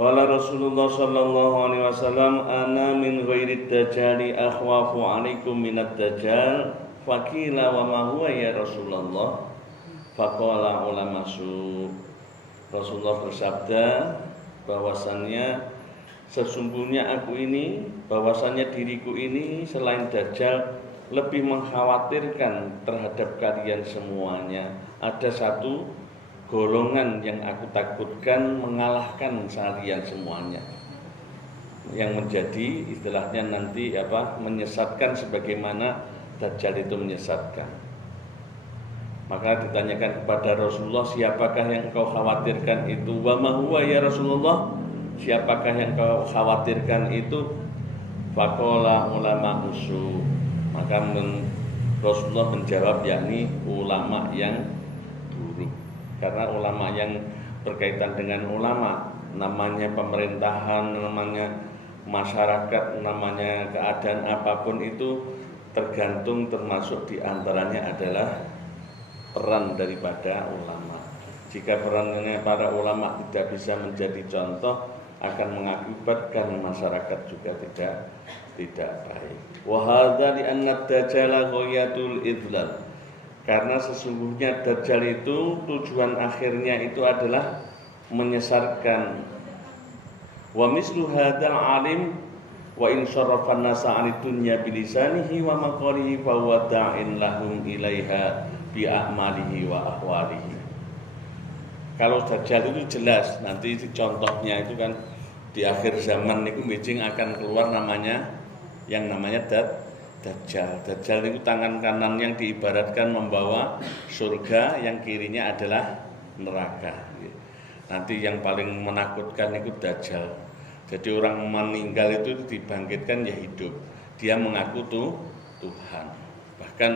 Qala Rasulullah sallallahu alaihi wasallam, ana min ghairi dajjali akhwafu alaikum minad dajjal. Faqila wa ma huwa ya Rasulullah? Faqala ulama su. Rasulullah bersabda bahwasannya sesungguhnya aku ini, bahwasannya diriku ini selain dajjal lebih mengkhawatirkan terhadap kalian semuanya. Ada satu golongan yang aku takutkan mengalahkan kalian semuanya, yang menjadi istilahnya nanti menyesatkan sebagaimana dajjal itu menyesatkan. Maka ditanyakan kepada Rasulullah, siapakah yang kau khawatirkan itu? Wa ma huwa ya Rasulullah? Siapakah yang kau khawatirkan itu? Faqala ulama usu. Maka Rasulullah menjawab, yakni ulama yang buruk. Karena ulama yang berkaitan dengan ulama, namanya pemerintahan, namanya masyarakat, namanya keadaan apapun itu tergantung, termasuk diantaranya adalah peran daripada ulama. Jika perannya para ulama tidak bisa menjadi contoh, akan mengakibatkan masyarakat juga tidak baik. Wa hadza li anna dajjala ghayatul idlal. Karena sesungguhnya dajjal itu tujuan akhirnya itu adalah menyesatkan. Wa mislu hadzal alim wa in syarrafa an-nasa 'anid dunya bilisanihi wa maqalihi fa huwa da'in lahum ilaiha bi a'malihi wa ahwalihi. Kalau dajjal itu jelas, nanti contohnya itu kan di akhir zaman niku mijing akan keluar namanya dajjal. Dajjal itu tangan kanan yang diibaratkan membawa surga, yang kirinya adalah neraka. Nanti yang paling menakutkan itu dajjal. Jadi orang meninggal itu dibangkitkan ya hidup. Dia mengaku Tuhan. Bahkan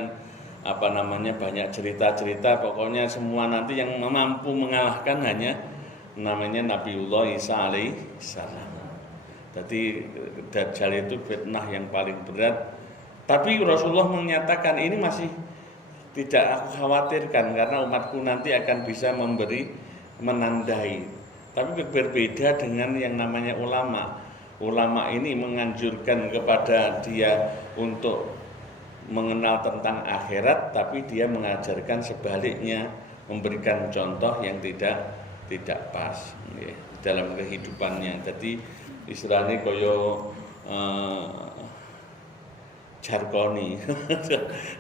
banyak cerita-cerita, pokoknya semua nanti yang mampu mengalahkan hanya namanya Nabiullah Isa alaihissalam. Jadi dajjal itu fitnah yang paling berat. Tapi Rasulullah menyatakan ini masih tidak aku khawatirkan, karena umatku nanti akan bisa menandai. Tapi berbeda dengan yang namanya ulama. Ulama ini menganjurkan kepada dia untuk mengenal tentang akhirat, tapi dia mengajarkan sebaliknya, memberikan contoh yang tidak pas dalam kehidupannya. Jadi istilahnya koyo jargoni.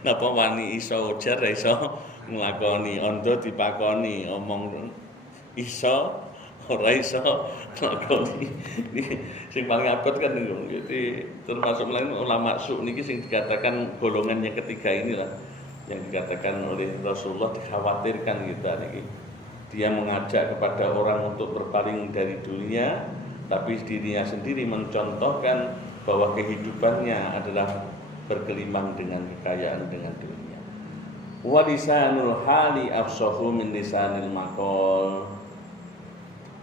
Napa wani iso ujar iso nglakoni, ondo dipakoni, omong iso ora iso nglakoni. Sing paling abot kan niku. Jadi termasuk ulama su niki sing dikatakan golongan yang ketiga inilah yang dikatakan oleh Rasulullah dikhawatirkan kita niki. Dia mengajak kepada orang untuk berpaling dari dunia, tapi dirinya sendiri mencontohkan bahwa kehidupannya adalah bergelimang dengan kekayaan dengan dunia. Wa lisanul hali afsahu min lisanil maqal.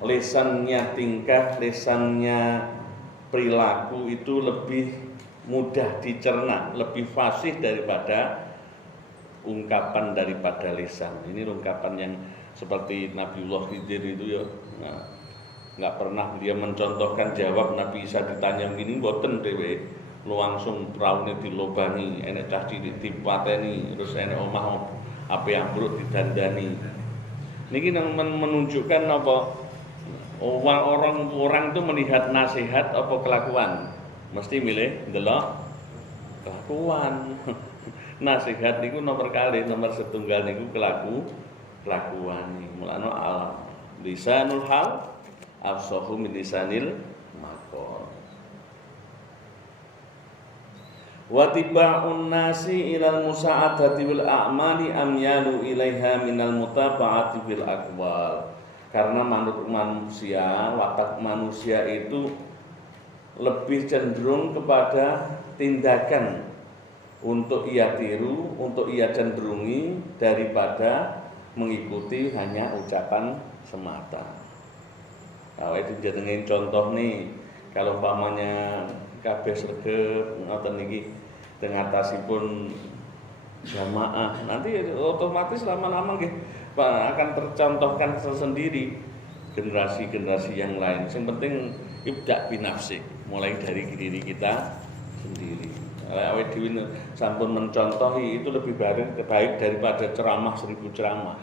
Lisannya tingkah, lisannya perilaku itu lebih mudah dicerna, lebih fasih daripada ungkapan daripada lisan. Ini ungkapan yang seperti Nabiullah Khidir itu ya. Nggak pernah dia mencontohkan jawab Nabi Isa ditanya begini, mboten dhewe langsung praune dilobangi, enek cah cilik dipateni, terus enek omah ape ambruk didandani. Niki menunjukkan apa? Orang itu melihat nasihat apa kelakuan, mesti milih ndelok kelakuan. Nasihat niku nomor setunggal niku kelakuan. Mulane lisanul hal afsahu min lisanil maqal. Wa tiba'un nasi ilal musa'adati bil a'mali amyalu ilaiha minal mutaba'ati bil aqwal. Karena menurut manusia, watak manusia itu lebih cenderung kepada tindakan untuk ia tiru, untuk ia cenderungi daripada mengikuti hanya ucapan semata. Nah, itu jenenge contoh nih, kalau umpamanya kabeh sregep ngoten niki tengatasipun jamaah, nanti otomatis lama-lama nggih akan tercontohkan tersendiri. generasi-generasi yang lain. Yang penting ibda binafsi, mulai dari diri kita sendiri. Awake dhewe sampun mencontohi itu lebih baik daripada ceramah 1000 ceramah.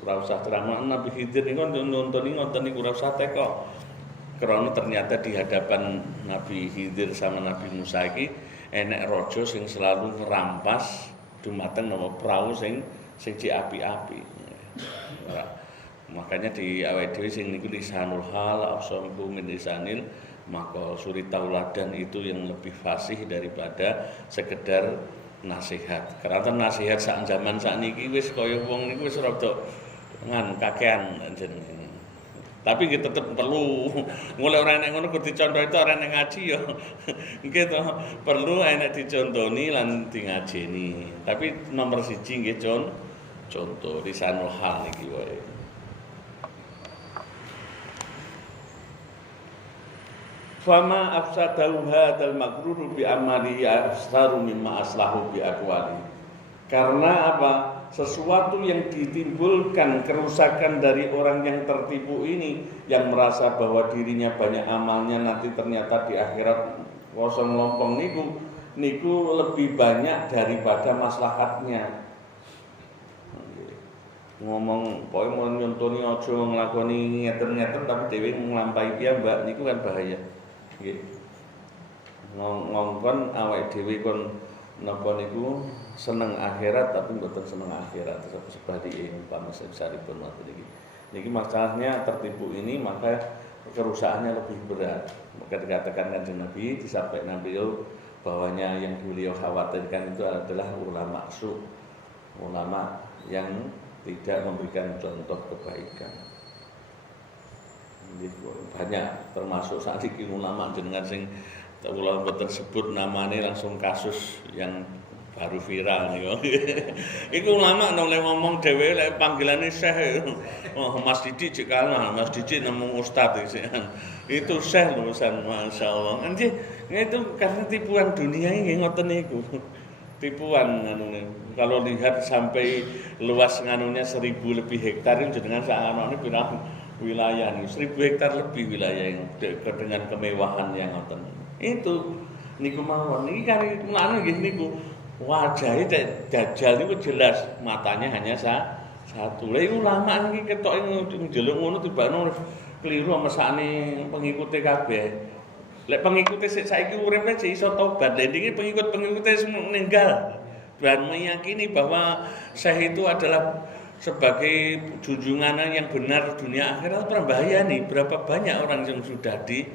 Ora usah ceramah Nabi Khidir niku nonton ngoten niku ora usah teko. Karena ternyata di hadapan Nabi Khidir sama Nabi Musa iki enek raja sing selalu ngerampas dumateng nama prau sing api-api. Makanya di awake dhewe sing niku lisanul hal afsambu min lisanil maka suri tauladan itu yang lebih fasih daripada sekedar nasihat. Karena nasihat sak zaman sakniki wis kaya wong niku wis rada kakean jenenge. Tapi kita tetap perlu mulai orang yang ngono kudu dicontoh itu orang yang ngaji ya. Nggih to, perlu enek dicontoni lan di ngajeni. Tapi nomor 1 nggih contoh lisanul hal niki wae. Fama afsadahu hadzal magruru bi amalihi afsaru mimma aslahu bi aqwali. Karena apa? Sesuatu yang ditimbulkan kerusakan dari orang yang tertipu ini, yang merasa bahwa dirinya banyak amalnya, nanti ternyata di akhirat kosong lompong niku lebih banyak daripada maslahatnya. Ngomong pokoke mau nyontoni aja nglakoni ngeten-ngeten tapi dhewe nglampahi piyambak niku kan bahaya. Nggih. Ngongkon awake dhewe kon napa niku seneng akhirat tapi mboten seneng akhirat sebadike umpama saripun ngoten iki. Niki masalahnya tertipu ini maka kerusakannya lebih berat. Maka dikatakan Kanjeng Nabi disampaikan beliau bahwanya yang beliau khawatirkan itu adalah ulama su, ulama yang tidak memberikan contoh kebaikan. Banyak termasuk saat ini ulama jenengan sing kula mboten sebut namane langsung kasus yang baru viral niku. Iku ulama nek ngomong dhewe lek panggilane syekh. Oh, Mas Didi cek kalah, Mas Didi nemu ustaz iki. Itu syekh lulusan masyaallah. Anjir, itu karena tipuan dunia ini ngoten niku. Tipuan nganune. Kalau lihat sampai luas nganunya 1000 lebih hektar itu jenengan sakane pirang wilayah nih, 1000 hektar lebih wilayah yang dengan kemewahan yang ngoten. Itu niku mawon niki kan mulane nggih niku wajahe dajjal niku jelas matanya hanya satu. Lah iku ulama niki ketoke njeluk ngono tibane keliru mesakne pengikute kabeh. Lek pengikute saiki uripe sik iso tobat, iki pengikut-pengikute meninggal dan meyakini bahwa syekh itu adalah sebagai junjungan yang benar dunia akhirat berbahaya nih. Berapa banyak orang yang sudah di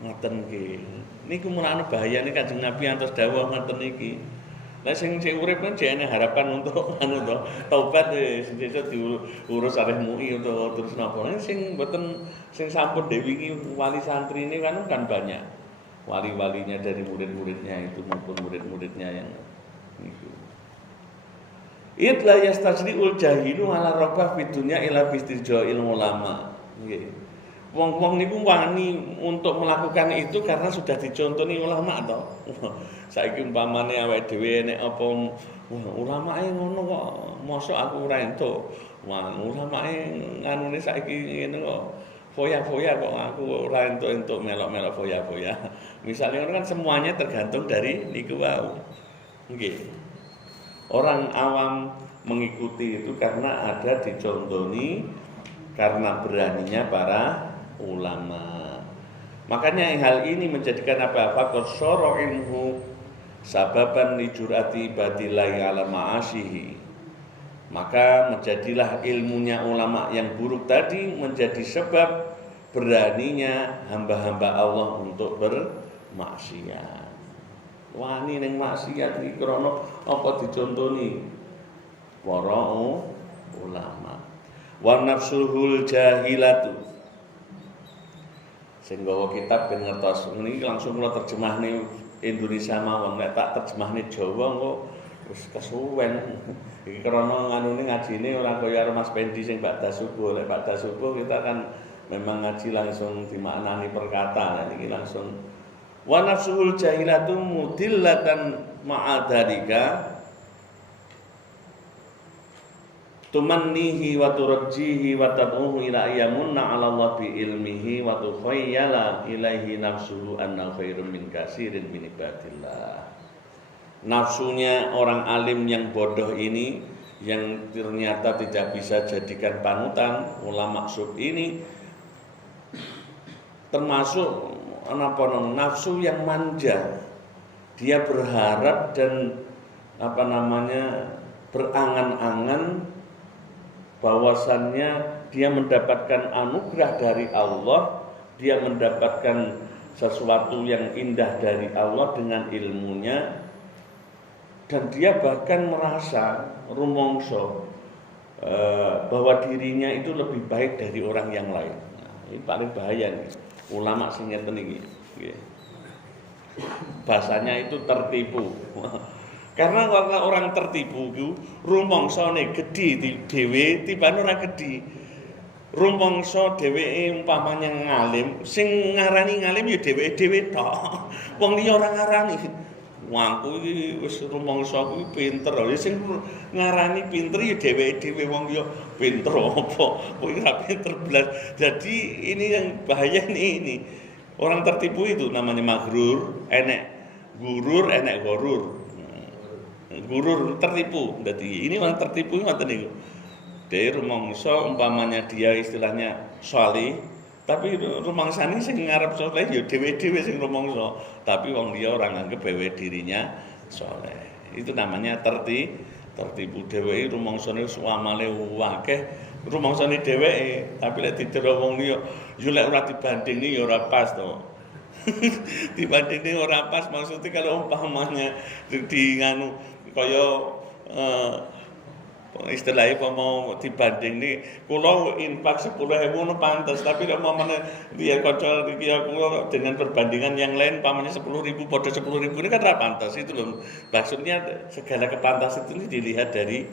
ngoten nggih. Niku mulane bahayane Kanjeng Nabi antos dawuh ngoten niki. Lah sing urip kan jane harapan untuk anu to, taubat wis sesuk diurus areh MUI utawa terus napa. Sing mboten sing sampun dewi iki wali santri ini kan banyak. Wali-walinya dari murid-muridnya itu maupun murid-muridnya yang niku. Itla yastajriul jahilu ala rabbah fid dunya ila bistirjail ulama. Nggih. Wong-wong niku wani untuk melakukan itu karena sudah dicontoni ulama to. Saiki umpamane awake dhewe nek apa ulamae ngono kok mosok aku ora entuk. Wah, ulamae nganune saiki ngene kok foya-foya kok aku ora entuk-entuk melok-melok foya-foya. Misalnya kan semuanya tergantung dari niku wau. Nggih. Orang awam mengikuti itu karena ada dicontoni karena beraninya para ulama. Makanya hal ini menjadikan apa? Faqad syara ilmu sababan li jur'ati ibadillahi ala ma'asyihi. Maka menjadilah ilmunya ulama yang buruk tadi menjadi sebab beraninya hamba-hamba Allah untuk bermaksiat. Wani ning maksiat iki krana apa dicontoni para ulama. Wa nafsuhul jahilatu. Sing gawa kitab ben ngertos niki langsung kula terjemahne Indonesia mawon, nek tak terjemahne Jawa kok wis kesuwen. Iki krana nganune ngajine ora kaya karo Mas Pendi sing ba'da subuh. Lek ba'da subuh kita kan memang ngaji langsung dimaknani perkata. Niki langsung wa nafsul jahilatu mudillatan ma'adalika tumannihi wa turjihi wa tad'uhu ila ayamunna 'ala Allah bi ilmihi wa tukhayyala ilaihi nafsuhu anna khairum min katsirin min ibadillah. Nafsunya orang alim yang bodoh ini, yang ternyata tidak bisa jadikan panutan, ulama sub ini termasuk nafsu yang manja. Dia berharap dan berangan-angan bahwasannya dia mendapatkan anugerah dari Allah, dia mendapatkan sesuatu yang indah dari Allah dengan ilmunya, dan dia bahkan merasa rumongso bahwa dirinya itu lebih baik dari orang yang lain. Nah, ini paling bahaya nih, ulama sing ngeten iki. Bahasanya itu tertipu. Karena kalau orang tertipu itu rumongsone gedhi dhewe tibane ora gedhi. Rumangsa dheweke umpamanya ngalim, sing ngarani ngalim ya dheweke tok. Wong liya ora ngarani. Wangku iki wis rumangsa kuwi pinter. Ya sing ngarani pinter ya dheweke wong liya pinter apa? Kuwi ora pinter blas. Jadi ini yang bahaya ini. Orang tertipu itu namanya maghrur, enek gurur, enek gorur. Gurur tertipu. Jadi ini orang tertipu ngoten niku. Dhewe rumangsa umpamanya dia istilahnya salih, tapi rumangsane sing ngarep saleh ya dhewe-dhewe sing rumangsa, tapi wong liya ora nganggep bahwa dirinya saleh. Itu namanya tertipu. Dheweke rumangsane amale akeh, rumangsane dheweke, tapi lek didera wong liya yo lek ora dibandingi ya ora pas to. Dibandingi ora pas, maksudnya kalau umpamanya di nganu kaya istilahnya mau dibanding nih, kalau infak 10.000 nu pantas, tapi kalau mau dia kocok dia dengan perbandingan yang lain, pamannya 10.000 pada 10.000 ini kan pantas itu loh. Maksudnya segala kepantasan itu dilihat dari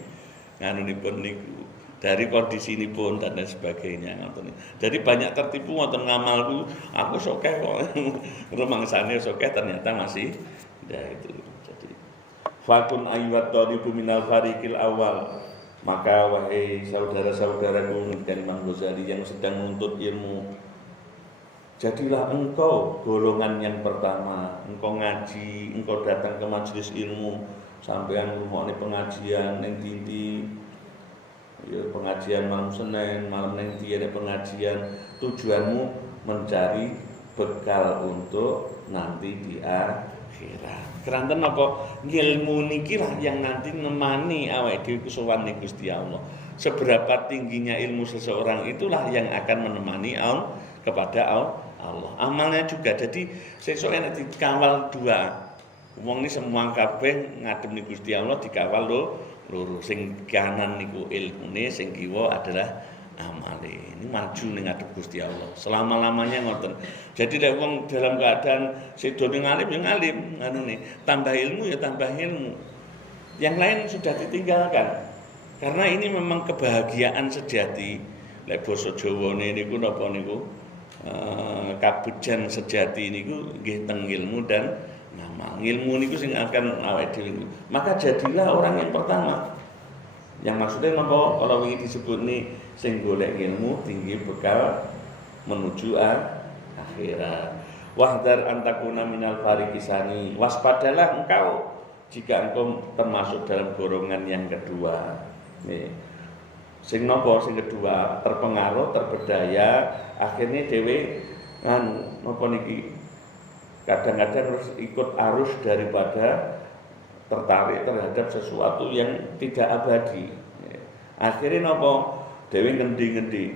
nganunipun niku, dari kondisi ini pun dan lain sebagainya. Jadi banyak tertipu wonten ngamalku, aku sokeh kok, rumangsane sokeh ternyata masih ya itu. Jadi fakun ayyat thalibu minal fariqil awal. Maka wahai saudara-saudaraku dan Imam Ghazali yang sedang menuntut ilmu, jadilah engkau golongan yang pertama. Engkau ngaji, engkau datang ke majelis ilmu, sampean ngrungokne pengajian ning ndi, ya pengajian malam Senin, malam ning ndi ada pengajian, tujuanmu mencari bekal untuk nanti di akhirat. Keranten apa ilmu niki lah yang nanti nemani awake dhewe sowan ning Gusti Allah. Seberapa tingginya ilmu seseorang itulah yang akan menemani kepada Allah. Amalnya juga. Jadi sesuk nek dikawal dua. Wong ini semua kabeh ngadem ning Gusti Allah dikawal loro. Sing kanan niku ilmune, sing kiwa adalah amale. Ini maju ning ngadep Gusti Allah. Selama-lamanya ngoten. Jadi lek wong dalam keadaan sedone ngalim ya ngalim, nganune. Tambah ilmu ya tambah ilmu. Yang lain sudah ditinggalkan. Karena ini memang kebahagiaan sejati. Lek basa Jawane niku napa niku? Kabujan sejati niku nggih teng ilmu dan ngamal. Ilmu niku sing akan awake dhewe. Maka jadilah orang yang pertama. Yang maksudnya napa kalau wingi disebut nih sing golek ilmu tinggi bekal menuju akhirat. Wahdar antakuna minal farikisani. Waspadalah engkau jika engkau termasuk dalam golongan yang kedua. Nih. Sing napa sing kedua terpengaruh, terberdaya, akhirnya dhewe napa niki kadang-kadang harus ikut arus daripada tertarik terhadap sesuatu yang tidak abadi. Akhirnya nopo dewi ngendi-ngendi.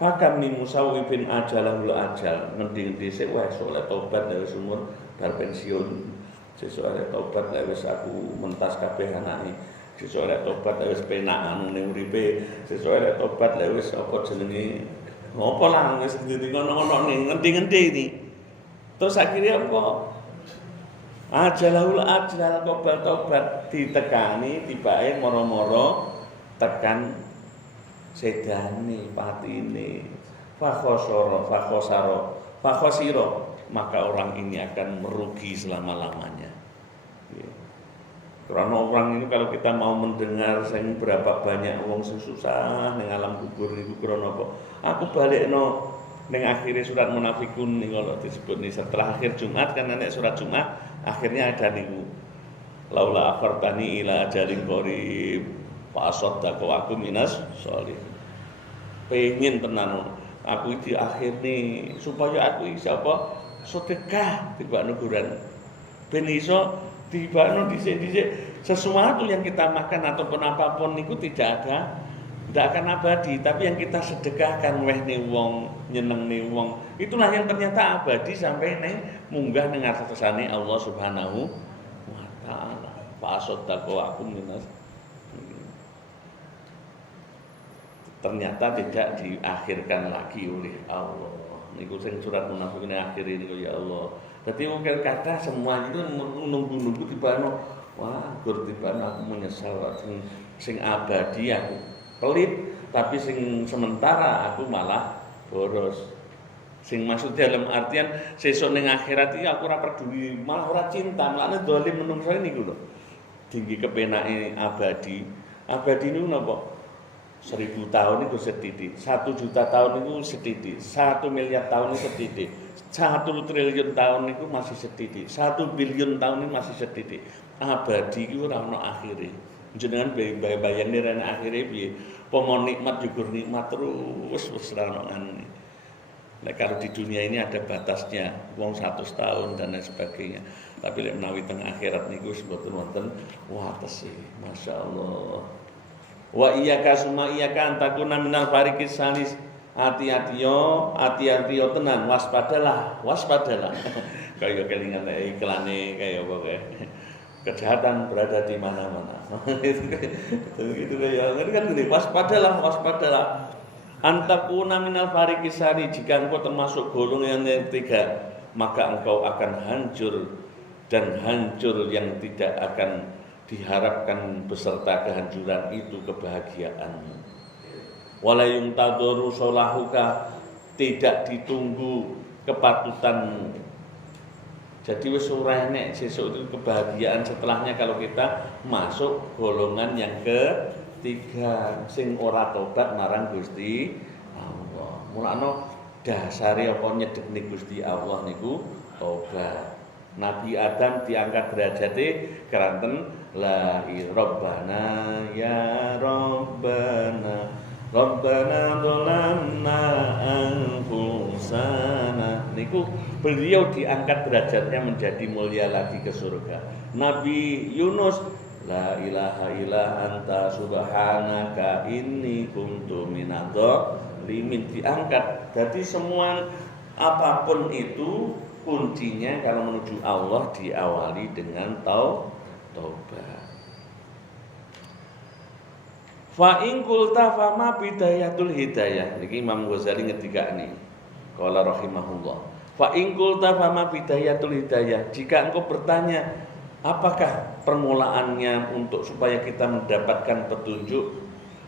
Fakam min musawwifin ajalahul ajal. Ngendi-ngendi sik wis oleh tobat dari umur bar pensiun. Sesuk oleh tobat lek wis aku mentas kabeh anake. Sesuk oleh tobat lek wis penak anu ning uripe. Sesuk oleh tobat lek wis apa jenenge? Apa lah wis ngono-ngono ning ngendi-ngendi iki. Terus akhirnya apa? Ajalahul ajal kobal tobat ditekani tibake moro-moro tekan sedane patine fakhosaro maka orang ini akan merugi selama-lamanya. Karena orang ini kalau kita mau mendengar sing berapa banyak wong sing susah ning alam kubur niku krana apa? Aku balekno ning akhire surat munafikun niku kalau disebut nih setelah akhir Jumat kan nek surat Jumat akhirnya ada niku. Laula akhartani ila ajalin qarib fa asaddaqu aku minas sholih. Pengen tenan aku di akhir nih supaya aku bisa apa? Sedekah tibakno kuburan. Ben iso tibakno dhisik-dhisik sesuatu yang kita makan ataupun apapun niku tidak akan abadi, tapi yang kita sedekahkan wehne wong, nyenengne wong, itulah yang ternyata abadi sampai ning munggah ning ngarsane Allah Subhanahu wa taala. Fa asaddaqu aku minas. Ternyata tidak diakhirkan lagi oleh Allah. Niku sing surat munafiqun akhir ini ya Allah. Dadi wong kata semua itu nunggu-nunggu tibano. Wah, gur tibano aku menyesal sing abadi aku pelit, tapi sing sementara aku malah boros. Sing maksud dalam artian sesuk ning akhirat iki aku ora peduli, malah ora cinta, malah dolim menungso niku lho. Tinggi kepenake abadi. Abadi niku napa? 1000 tahun itu setitik, 1 juta tahun itu setitik, 1 miliar tahun itu setitik, 1 triliun tahun itu masih setitik, 1 bilion tahun itu masih setitik. Abadi itu ora ono akhire. Jenengan bayang rene akhire piye? Pomo nikmat juga nikmat terus ora ono anune. Nah, kalau di dunia ini ada batasnya, wong 100 tahun dan lain sebagainya. Tapi lek menawi teng akhirat niku mboten-mboten wates e. Masyaallah. Wa iyyaka summa iyyaka antakuna minal fariqis salis. Hati-hati yo tenan, waspadalah. Kaya kelingan iklane kaya apa kae. Kejahatan berada di mana-mana. Gitu ya. Kan gini, waspadalah. Antakuna minal fariqis salis, jika engkau termasuk golongan yang ketiga, maka engkau akan hancur dan hancur yang tidak akan diharapkan beserta kehancuran itu kebahagiaanmu. Wala yuntadharu sholahuka, tidak ditunggu kepatutanmu. Jadi wis ora enek sesuk itu kebahagiaan setelahnya kalau kita masuk golongan yang ketiga sing ora tobat marang Gusti Allah. Mulane dasare apa nyedekne Gusti Allah niku tobat. Nabi Adam diangkat derajate keranten la rabbana ya rabbana dhalamna anfusana. Niku beliau diangkat derajatnya menjadi mulia lagi ke surga. Nabi Yunus la ilaha illa anta subhanaka inni kuntu minadh-dhalimin, diangkat. Jadi semua apapun itu kuncinya kalau menuju Allah diawali dengan taubat. Fa in qulta fama bidayatul hidayah. Niki Imam Ghazali ngendikane. Qala rahimahullah. Fa in qulta fama bidayatul hidayah. Jika engkau bertanya, apakah permulaannya untuk supaya kita mendapatkan petunjuk?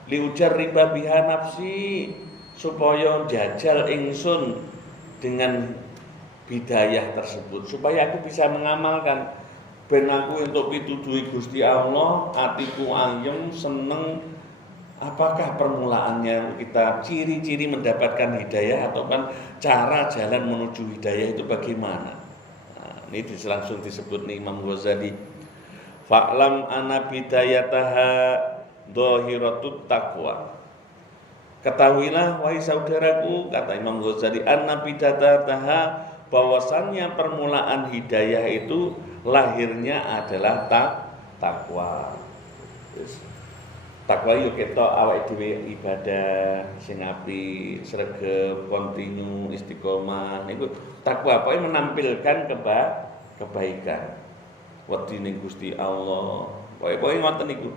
Liujar riba biha nafsi, supaya jajal ingsun dengan bidayah tersebut, supaya aku bisa mengamalkan. Ben aku untuk pituduhi Gusti Allah, atiku ayem seneng. Apakah permulaannya kita ciri-ciri mendapatkan hidayah atau kan cara jalan menuju hidayah itu bagaimana? Nah, ini langsung disebut nih Imam Ghazali. Fa'lam ana bidayataha dhahiratut taqwa. Ketahuilah wahai saudaraku, kata Imam Ghazali, anna bidayataha, bahwasannya permulaan hidayah itu lahirnya adalah takwa. Takwa yo ketok awake dhewe ibadah sing apik, sregep, kontinu, istiqomah. Niku takwa pokoke menampilkan kebaikan. Wedi ning Gusti Allah. Pokoke ngoten niku.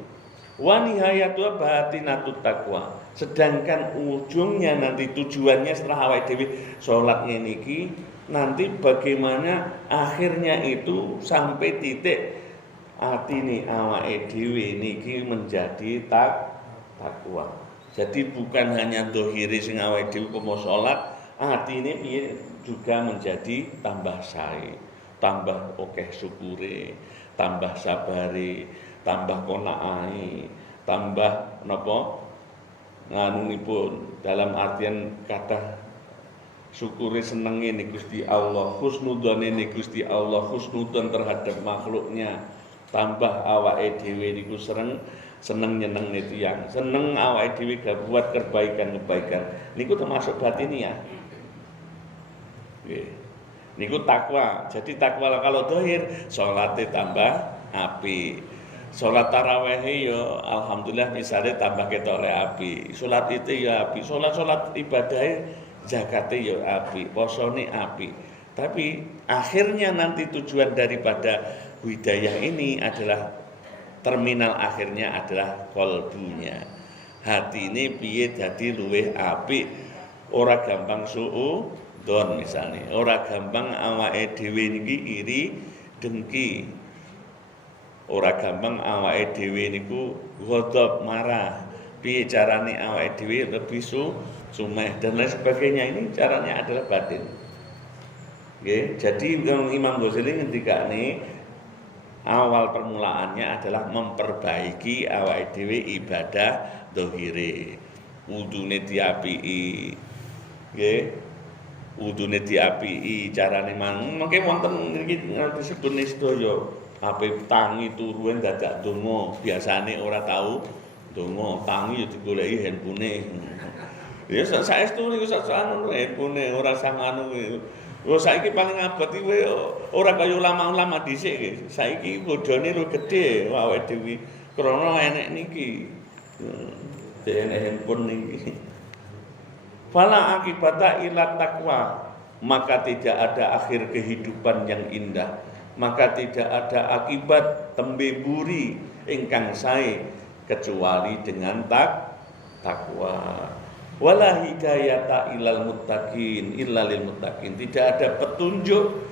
Wa nihayatu batinatut taqwa. Sedangkan ujungnya nanti tujuannya setelah awake dhewe salat ngene iki nanti bagaimana akhirnya itu sampai titik atine awake dhewe niki menjadi takwa. Jadi bukan hanya dohiri sing awake dhewe pomo salat, atine piye juga menjadi tambah sae, tambah akeh syukure, tambah sabare, tambah konaai, tambah napa nganunipun dalam artian kathah syukure senenge ning Gusti Allah, husnudzone ning Gusti Allah, husnudzon terhadap makhluknya, tambah awake dhewe niku seneng nyenengne tiyang, seneng awake dhewe buat kebaikan-kebaikan. Niku termasuk batiniah. Nggih. Niku takwa. Jadi takwa kalau dohir salate tambah apik. Salat tarawih ya alhamdulillah misalnya tambah ketok le apik. Salat itu ya apik. Salat ibadahe zakate ya apik, posone apik. Tapi akhirnya nanti tujuan daripada hidayah ini adalah terminal akhirnya adalah kolbunya. Hati ini piye dadi luweh apik, ora gampang suudzon misalnya, ora gampang awake dhewe niki iri dengki. Ora gampang awake dhewe niku ghadab marah. Piye carane awake dhewe lebih sumeh dan lain sebagainya. Ini caranya adalah batin. Nggih, jadi Imam Ghazali ngendikane awal permulaannya adalah memperbaiki awake dhewe ibadah zahire. Wudune diapiki. Nggih. Wudune diapiki, carane mangke wonten niki disebut sedaya ape tangi turuan dadak donga, biasane ora tahu donga, tangi ya digoleki handphone. Ya saestu niku sak-sakan handphone ora sang anu. Lho saiki paling abot iki ora kaya ulama-ulama dhisik iki. Saiki bodhone luwih gedhe awake dhewe krana enek niki. Enek handphone niki. Fala akibata ila taqwa, maka tidak ada akhir kehidupan yang indah. Maka tidak ada akibat tembe buri ingkang sae kecuali dengan takwa. Wala hidayata ilal muttaqin illa lil muttaqin. Tidak ada petunjuk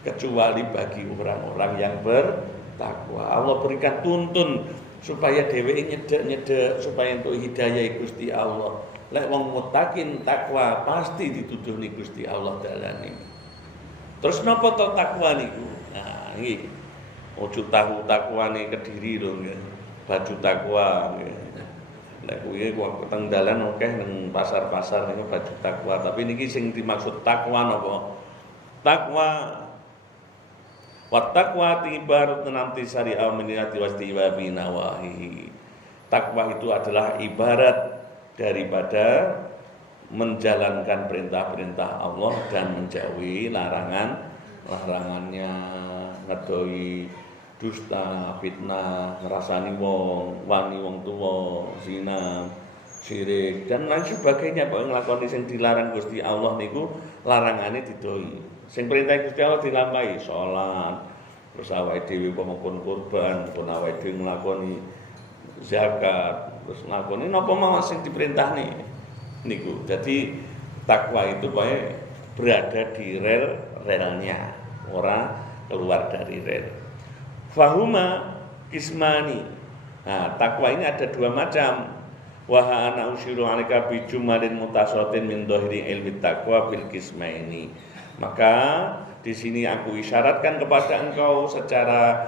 kecuali bagi orang-orang yang bertakwa. Allah berikan tuntun supaya dheweke nyedek-nyedek supaya entuk hidayah Gusti Allah. Lek wong muttaqin takwa pasti dituduhni Gusti Allah dalane. Terus napa to takwa niku? Nah, iki ojo tahu takwane Kediri lho nggih. Baju takwa nggih. Lek kuwi kok teng dalan akeh nang pasar-pasar niku baju takwa, tapi niki sing dimaksud takwa napa? Takwa wa taqwa tibarat nanti syari'a minati wastiwa binawahi. Takwa itu adalah ibarat daripada menjalankan perintah-perintah Allah dan menjauhi larangannya, ngedoi dusta, fitnah, ngrasani wong, wani wong tuwa, zina, syirik dan lain sebagainya. Pokoke nglakoni sing dilarang Gusti Allah niku larangane didoi. Sing perintah Gusti Allah dilampahi, salat, terus awake dhewe pun kurban, pun awake dhewe nglakoni zakat, terus nglakoni napa mawon sing diperintahne niku. Jadi takwa itu pokoke berada di relnya, ora keluar dari rel. Fahuma kismani. Nah, takwa ini ada dua macam. Wa ana usyiru alaika bi jumalin mutasawatin min dhahiri ilmi taqwa bil kismaini. Maka di sini aku isyaratkan kepada engkau secara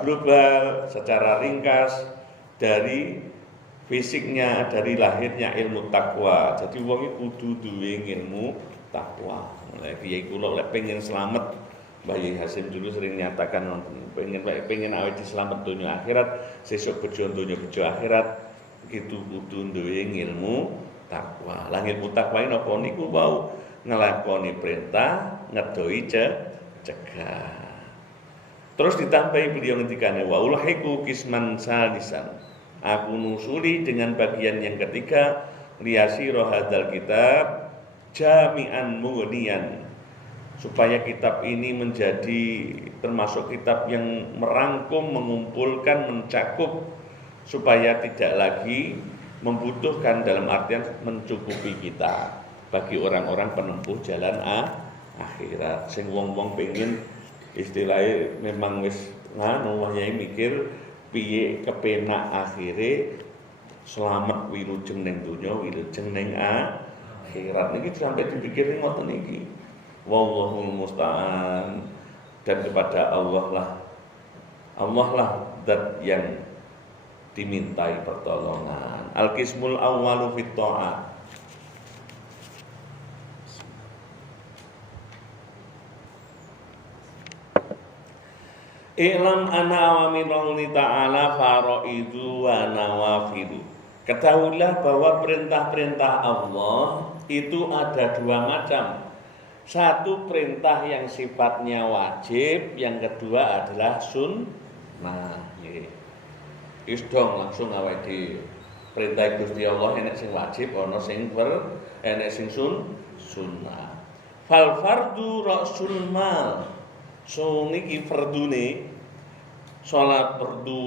global, secara ringkas dari fisiknya, dari lahirnya ilmu takwa. Jadi wong iki kudu duwe ilmu takwa. Lek piye kula lek pengen slamet, Mbah Yai Hasim dulu sering nyatakan pengen awet selamat dunia akhirat, sesuk bejo dunia bejo akhirat, gitu kudu duwe ilmu takwa. Lah ilmu takwa ini napa niku wau ngelakoni perintah, ngedoi cegah. Terus ditambahi beliau ngendikane wa ulhiku kisman salisan. Aku nusuli dengan bagian yang ketiga liyasira hadzal kitab jami'an mughniyan, supaya kitab ini menjadi termasuk kitab yang merangkum, mengumpulkan, mencakup, supaya tidak lagi membutuhkan dalam artian mencukupi kita bagi orang-orang penempuh jalan akhirat. Sing wong-wong pengen istilahnya memang wis ngono wae mikir piye kepenak akhire selamat wilujeng ning donya, wilujeng ning akhirat. Niki sampai dipikir ngoten niki. Wallahul musta'an. Dan kepada Allah lah Allah lah zat yang dimintai pertolongan. Al-qismul awwalu fit ta'at. I'lam anna awamirallahi ta'ala faraidu wa nawafidu. Ketahuilah bahwa perintah-perintah Allah itu ada dua macam. Satu perintah yang sifatnya wajib, yang kedua adalah sunnah. Wis dong langsung awake dhewe. Perintah Gusti Allah enek sing wajib, ana sing enek sing sunnah. Fal fardu rasul mal. So niki fardune salat fardu,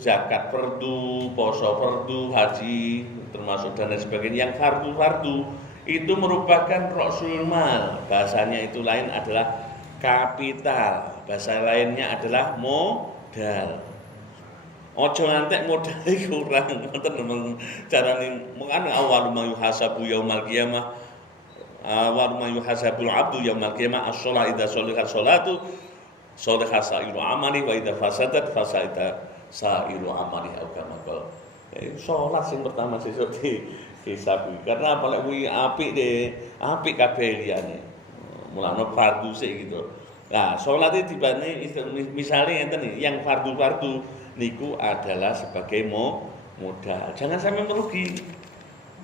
zakat fardu, puasa fardu, haji termasuk dan lain sebagainya. Yang fardu-fardu itu merupakan rasul mal. Bahasanya itu lain adalah kapital. Bahasa lainnya adalah modal. Ojo ngantek modal kurang. Ngoten men carane mengane awal ma yuhasabu yaumal qiyamah. Awal ma yuhasabul abdu yaumal qiyamah as-shalah idza sholihat sholatu sholihat sa'iru amali wa idza fasadat fasada sa'iru amali au kama qala. Salat sing pertama sesuk dihisabi. Karena apa lek kuwi apik apik kabeh liyane. Mulane fardu sik gitu. Nah, salat iki dibane misale ngenten nih, yang fardu-fardu niku adalah sebagai modal. Jangan sampai merugi.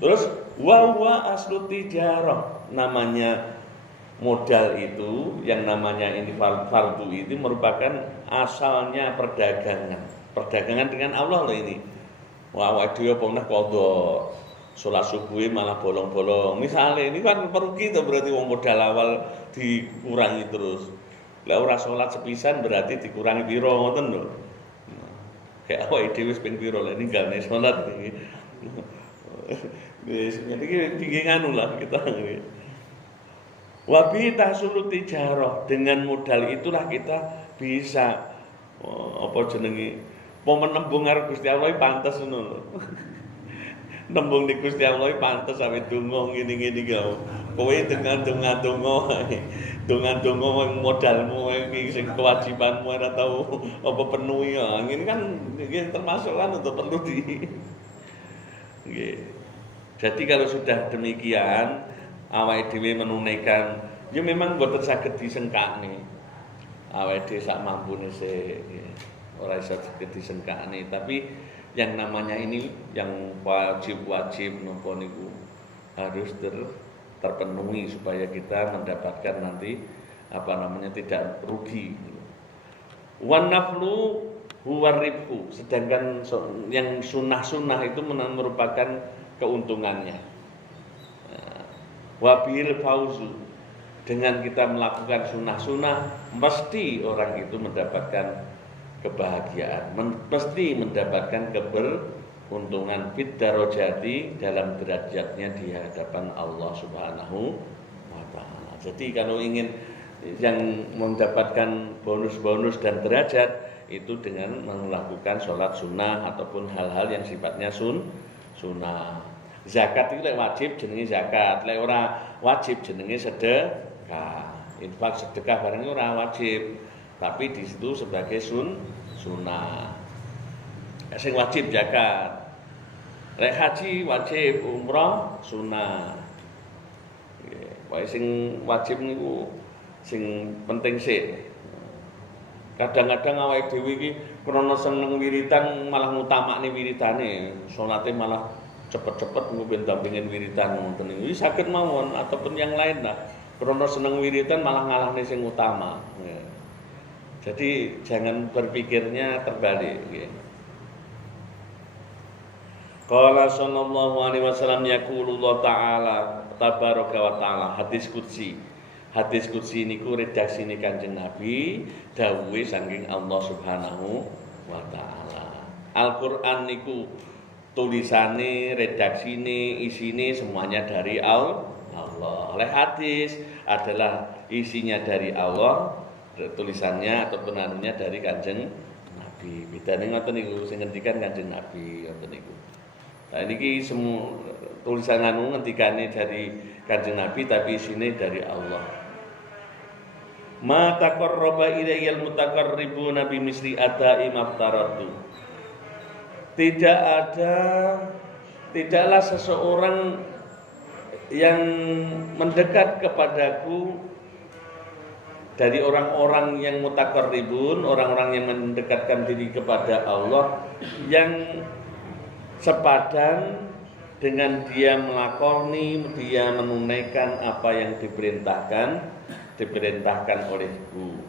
Terus wa aslu tijarah, namanya modal itu, yang namanya ini fardu itu merupakan asalnya perdagangan. Perdagangan dengan Allah loh ini. Wah, dhewe pernah qadha salat subuh malah bolong-bolong. Misalnya ini kan merugi itu, berarti wong modal awal dikurangi terus. Lah ora salat sepisan berarti dikurangi piro ngoten lho. Kayak awake dhewe wis ping piro lek ninggalne salat iki. Wis iki nganu lah kita ngene. Wa bi tahsulu tijarah, dengan modal itulah kita bisa apa jenenge menembung karo Gusti Allah pantes ngono lho. Nembung di Gusti Allah pantes awake donga ngene-ngene iki. Kowe dengan donga modalmu iki sing kewajibanmu ora tau apa penuhi ya. Ini kan iki termasuk kan untuk perlu di nggih. Jadi kalau sudah demikian awake dhewe menunaikan ya memang boten saged disengkakne. Awake dhewe sak mampune sik ora iso disengkakne, tapi yang namanya ini yang wajib-wajib napa niku harus terpenuhi supaya kita mendapatkan nanti apa namanya tidak rugi. Wan naflu huwa ribhu, sedangkan yang sunnah-sunnah itu merupakan keuntungannya. Wabil fauzu, dengan kita melakukan sunnah-sunnah mesti orang itu mendapatkan kebahagiaan, mesti mendapatkan keberuntungan fit darajati, dalam derajatnya di hadapan Allah Subhanahu wa taala. Jadi kalau ingin yang mendapatkan bonus-bonus dan derajat itu dengan melakukan sholat sunnah ataupun hal-hal yang sifatnya sunnah. Zakat itu lek wajib jenenge zakat, lek ora wajib jenenge sedekah. Infak sedekah barang ora wajib, tapi di situ sebagai sunnah. Sing wajib zakat. Lek haji wajib, umrah sunnah. Wae sing wajib niku sing penting sih. Kadang-kadang awake dhewe iki krana seneng wiritan malah ngutamakne wiritane, salate malah cepet-cepet ben dampingin wiritan ngoten niku. Saged mawon ataupun yang lain lah. Krana seneng wiritan malah ngalahne sing utama. Jadi jangan berpikirnya terbalik nggih. Qala sallallahu alaihi wasallam yaqulullah taala tabaraka wa taala, hadis qudsi. Hadis qudsi niku redaksine Kanjeng Nabi dawuhe saking Allah Subhanahu wa taala. Al-Qur'an niku tulisane, redaksine, isine semuanya dari Allah. Oleh hadis adalah isinya dari Allah, tulisannya ataupun anunya dari Kanjeng Nabi. Bedane ngoten niku sing ngendikan Kanjeng Nabi ngoten niku. Nah niki semua tulisan anu ngendikane dari Kanjeng Nabi tapi isine dari Allah. Ma taqarraba ilayyal mutaqarribuna bimisli ada'i maftaratu. Tidaklah seseorang yang mendekat kepadaku dari orang-orang yang mutaqarribun, orang-orang yang mendekatkan diri kepada Allah, yang sepadan dengan dia melakoni, dia menunaikan apa yang diperintahkan olehku.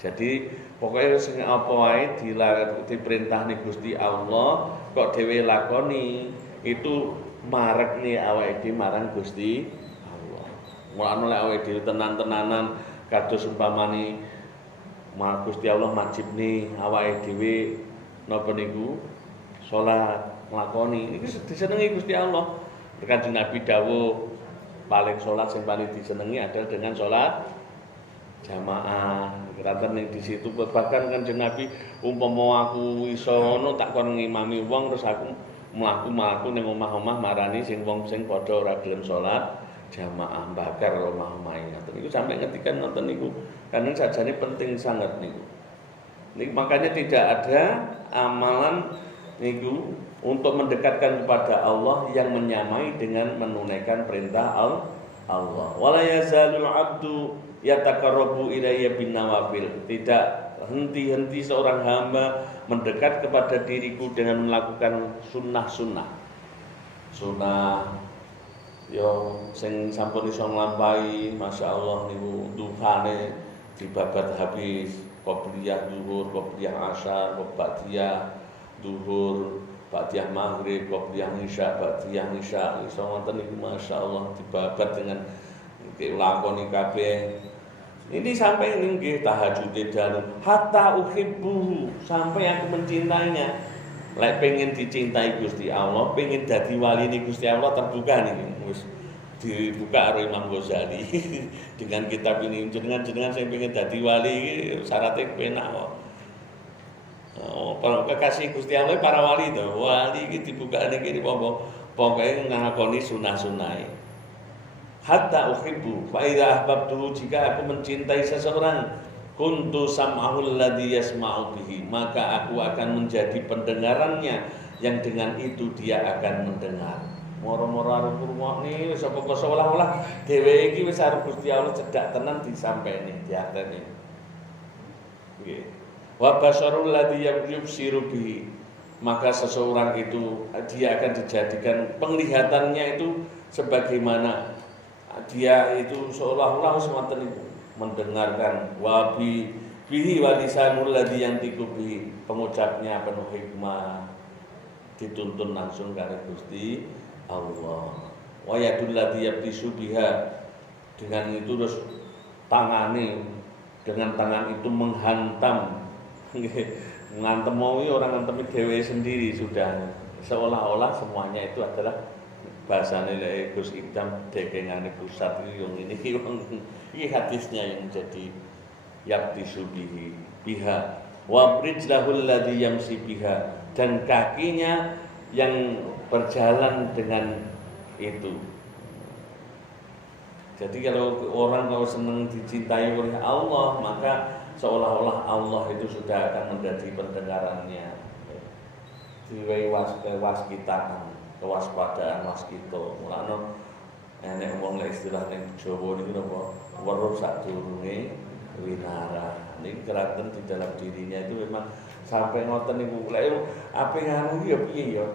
Jadi pokoknya sing apa wae diperintahne Gusti Allah kok dhewe lakoni, itu marekne awake dhewe marang Gusti Allah. Mulane lek awake dhewe tenan-tenanan kados umpamane Gusti Allah majibne awake dhewe napa niku salat nglakoni iki disenengi Gusti Allah. Kanjeng Nabi dawuh paling salat sing paling disenengi adalah dengan salat jamaah. Keraten ning di situ bahkan Kanjeng Nabi umpama aku iso ngono tak kon ngimami wong terus aku mlaku ning omah-omah marani sing wong sing padha ora gelem salat jamaah bakar omah-omah ngoten niku sampai ngetikan nonton niku karena sajane penting sangat niku. Makanya tidak ada amalan niku untuk mendekatkan kepada Allah yang menyamai dengan menunaikan perintah Allah. Wala yazalul 'abdu yataqarrabu ilayya bin nawafil. Tidak henti-henti seorang hamba mendekat kepada diriku dengan melakukan sunnah-sunnah. Sunnah yo sing sampun iso nglampahi masyaallah niku duhane dibabat habis, qobliyah zuhur, qobliyah asar, ba'diyah zuhur, ba'diyah maghrib, qobliyah isya, ba'diyah isya. Iso wonten niku masyaallah dibabat dengan lakoni kabeh. Ini sampai nggih tahajud dalu hatta uhibbu, sampai aku mencintainya. Lek pengen dicintai Gusti Allah, pengen dadi wali ni Gusti Allah terbuka nih, wis dibuka karo Imam Ghazali dengan kitab ini jenengan saya pengen dadi wali iki syaratnya penak kok. Oh, para kekasih Gusti Allah para wali to. Wali iki dibukane kene pokoke ngakoni sunah-sunahe. Hatta uhibbu fa idza ahbabtu, jika aku mencintai seseorang kuntu sam'ahul ladzi yasma'u bihi, maka aku akan menjadi pendengarannya yang dengan itu dia akan mendengar. Moro-moro arep ngrungokne wis apa seolah-olah dheweke iki wis arep Gusti Allah cedhak tenan disampaini diarteni. Nggih. Wa basarul ladzi yubsiru bihi, maka seseorang itu dia akan dijadikan penglihatannya itu sebagaimana dia itu seolah-olah wonten itu mendengarkan wabi bihi walisanul ladzi yantiqu bihi, pengucapnya penuh hikmah, dituntun langsung karo Gusti Allah. Wa yadul ladzi yabtisu biha, dengan itu terus tangane dengan tangan itu menghantam ngantem mau orang ngantemi dhewe sendiri sudah, seolah-olah semuanya itu adalah bahasane lek Gus Idam dekengane pusat iki yang ini hadisnya yang jadi yabtisu biha wa rijlahul ladzi yamsi biha, dan kakinya yang berjalan dengan itu. Jadi kalau senang dicintai oleh Allah, maka seolah-olah Allah itu sudah akan menjadi pendengarannya. Diwehi waskitaan, kewaspadaan waskita. Mulane enek wong lek istilah ning Jawa niku napa weruh sadurunge winara. Niki keraten di dalam dirinya itu memang sampai ngoten niku. Lek ape nganu ya piye ya.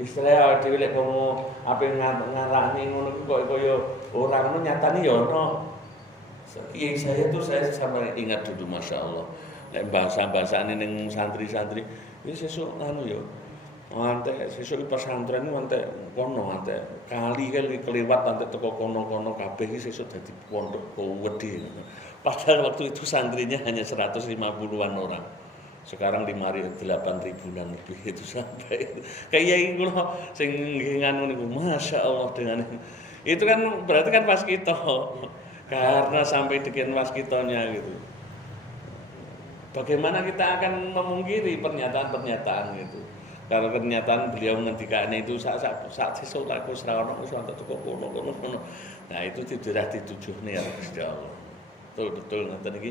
Istilah dhewe lek kono ape ngarani ngono kok kaya ora ngono nyatane ya ono. Kiai saya tuh saya sampai ingat dulu Masya Allah. Lek bahasa-bahasane ning santri-santri wis sesuk nganu ya. Ante sesuk pesantren ante kono ante kali kelewat ante teko kono-kono kabeh iki sesuk dadi pondok wedi. Padahal waktu itu santrinya hanya 150-an orang. Sekarang 8.000-an lebih itu sampai. Kayak iku lho sing nganu niku Masya Allah dengan itu kan berarti kan pas kita karena sampai dengan waskitonya gitu. Bagaimana kita akan memungkiri pernyataan-pernyataan gitu. Kalau pernyataan beliau ngendikane itu saat sesuk aku serawon wis wonten teko kono. Nah itu tidak ditujuhne ya Gusti Allah. betul ngoten iki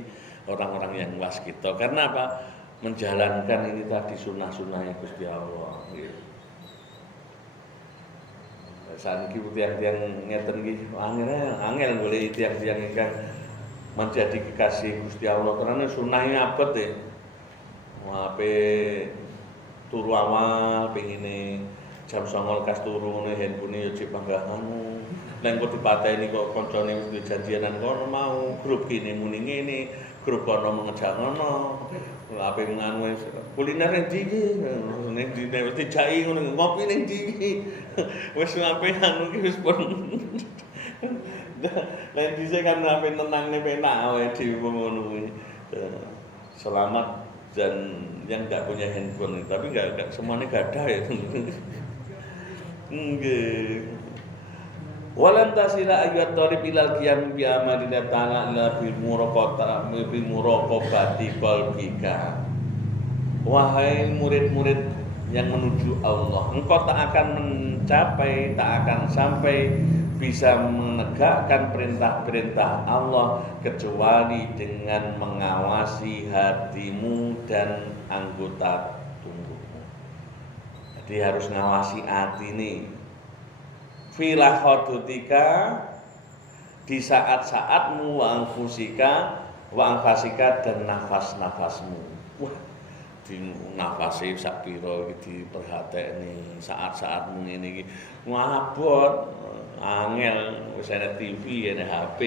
orang-orang yang waskita. Karena apa? Menjalankan ini tadi sunah-sunahnya Gusti Allah nggih. Saniki tiang-tiang ngeten iki angel golek tiang-tiang ingkang menjadi kekasih Gusti Allah karena sunahnya abot ya. Ape turu awal pengine jam 09.00 turu ngene handphone yo cek panggahan. Nek kok dipateni kok kancane wis janjianan kono mau, grup kene muni ngene, grup kono mengejak ngono. Ape nganu kuliner ning ndi iki? Ning ndi nek dijaki ngono ngopi ning ndi iki? Wis ape anu iki wis pun. Lain dhisik kan ape nenangne penak awake dhewe ngono kuwi. Selamat dan yang enggak punya handphone, tapi enggak semuanya gadah ya. Nggih. Walan tasila ayat talib ilal qiyam bi amalillah ta'ala ila bil muraqabati qalbika. Wahai murid-murid yang menuju Allah, engkau tak akan mencapai, tak akan sampai bisa menegakkan perintah-perintah Allah kecuali dengan mengawasi hatimu dan anggota tubuhmu. Jadi harus ngawasi hati ini. Filahodutika di saat-saatmu wa anfasika dan nafas-nafasmu. Wah, di nafasi sak pira iki diperhatekne saat-saatmu ngene iki. Ngabot angel wis ana TV ana HP.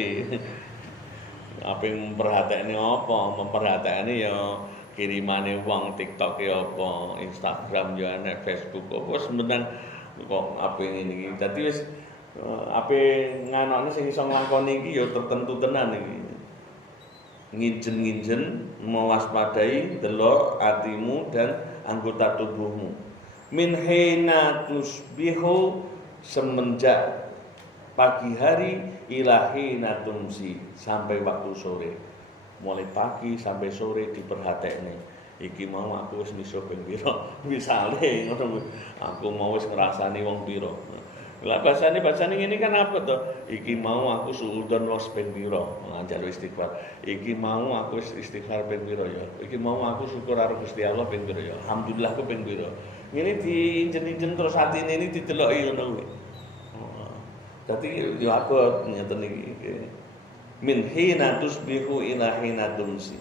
Apa yang memperhatekne apa? Memperhatekne ya kirimane wong TikTok ya apa, Instagram ya ana, Facebook apa sebenarnya kok ape ngene iki. Dadi wis ape nganokne sing iso nglakoni iki ya tertentu tenan iki. Nginjen-nginjen mewaspadai delok atimu dan anggota tubuhmu. Min hina tusbihu semenjak pagi hari ila hina tumsi sampai waktu sore. Mulai pagi sampai sore diperhatekne. Iki mau aku wis miso ping pira? Misale ngono aku mau wis ngrasani wong pira. Lah basane ngene kan apa to? Iki mau aku suudon wis ping pira? Njaluk istighfar. Iki mau aku wis istighfar ping pira ya? Iki mau aku syukur karo Gusti Allah ping pira ya? Alhamdulillah aku ping pira. Ngene diinjen-injen terus atine ini dideloki ngono kuwi. Dadi yo abot ngeten iki. Min hina tusbihu ila hina tumsi.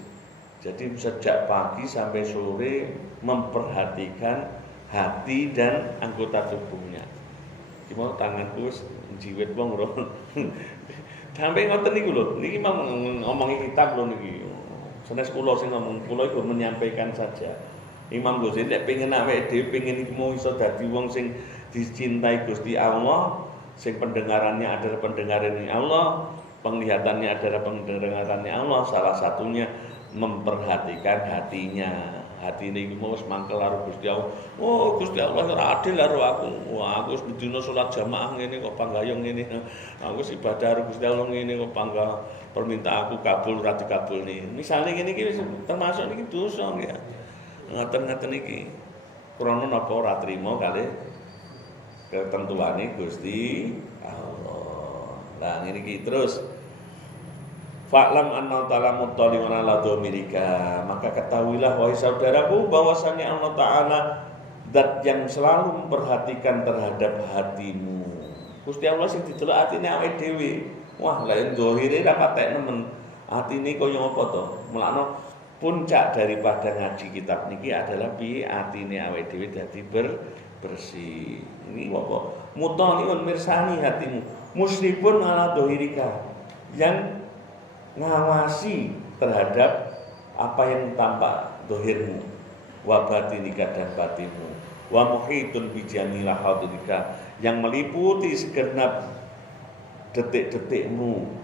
Jadi sejak pagi sampai sore memperhatikan hati dan anggota tubuhnya. Gimana tanganku wis jiwet wong lho. Sampai ngoten niku lho. Niki mau ngomongi kitab lho niki. Sanes kula sing ngomong, kula iku menyampaikan saja. Imam Ghazali nek pengen awake dhewe pengen iki mau iso dadi wong sing dicintai Gusti Allah, sing pendengarannya adalah pendengarannya Allah, penglihatannya adalah pendengarannya Allah, salah satunya memperhatikan hatinya. Hati ini mau semangkel karo Gusti Allah. Oh, Gusti Allah ora adil karo aku. Wah, aku wis bedino salat jamaah ngene kok panggayung ngene. Aku wis ibadah karo Gusti Allah ngene kok pangga permintaan aku kabul ora dikabulni. Misale ngene iki wis termasuk niki dosa ya. Ngaten-ngaten iki. Krana napa ora trima kalih ketentuane Gusti Allah. Lah ngene iki terus Fa'lam anna ta'ala muttali'un ala dhamirika, maka ketahuilah wahai saudaraku bahwasanya Allah Ta'ala zat yang selalu memperhatikan terhadap hatimu. Gusti Allah sing didelok atine awake dhewe. Wah, lain zahire ra patek nemen. Atine kaya apa to? Mulane puncak daripada ngaji kitab niki adalah piye atine awake dhewe dadi bersih. Ini apa? Muttali'un mirsani hatimu, musyrifun ala dhahirika. Yang ngawasi terhadap apa yang tampak dohirmu, wa batinika dan batinmu, wa muhitun bijamilah hadrika, yang meliputi segenap detik-detikmu,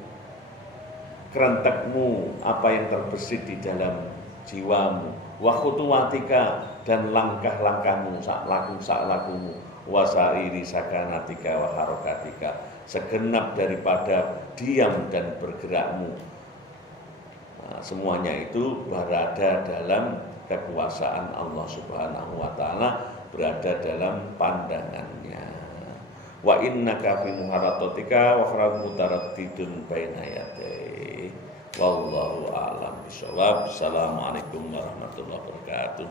kerentekmu, apa yang terbesit di dalam jiwamu, wa khutuwatika dan langkah-langkahmu, sak lakumu, wa sairi sakanatika wa harokatika, segenap daripada diam dan bergerakmu. Nah, semuanya itu berada dalam kekuasaan Allah Subhanahu wa taala, berada dalam pandangannya. Wa innaka fi muharatatika wa kharab mutaraddidun baina yadayhi. Wallahu a'lam bishawab. Assalamualaikum warahmatullahi wabarakatuh.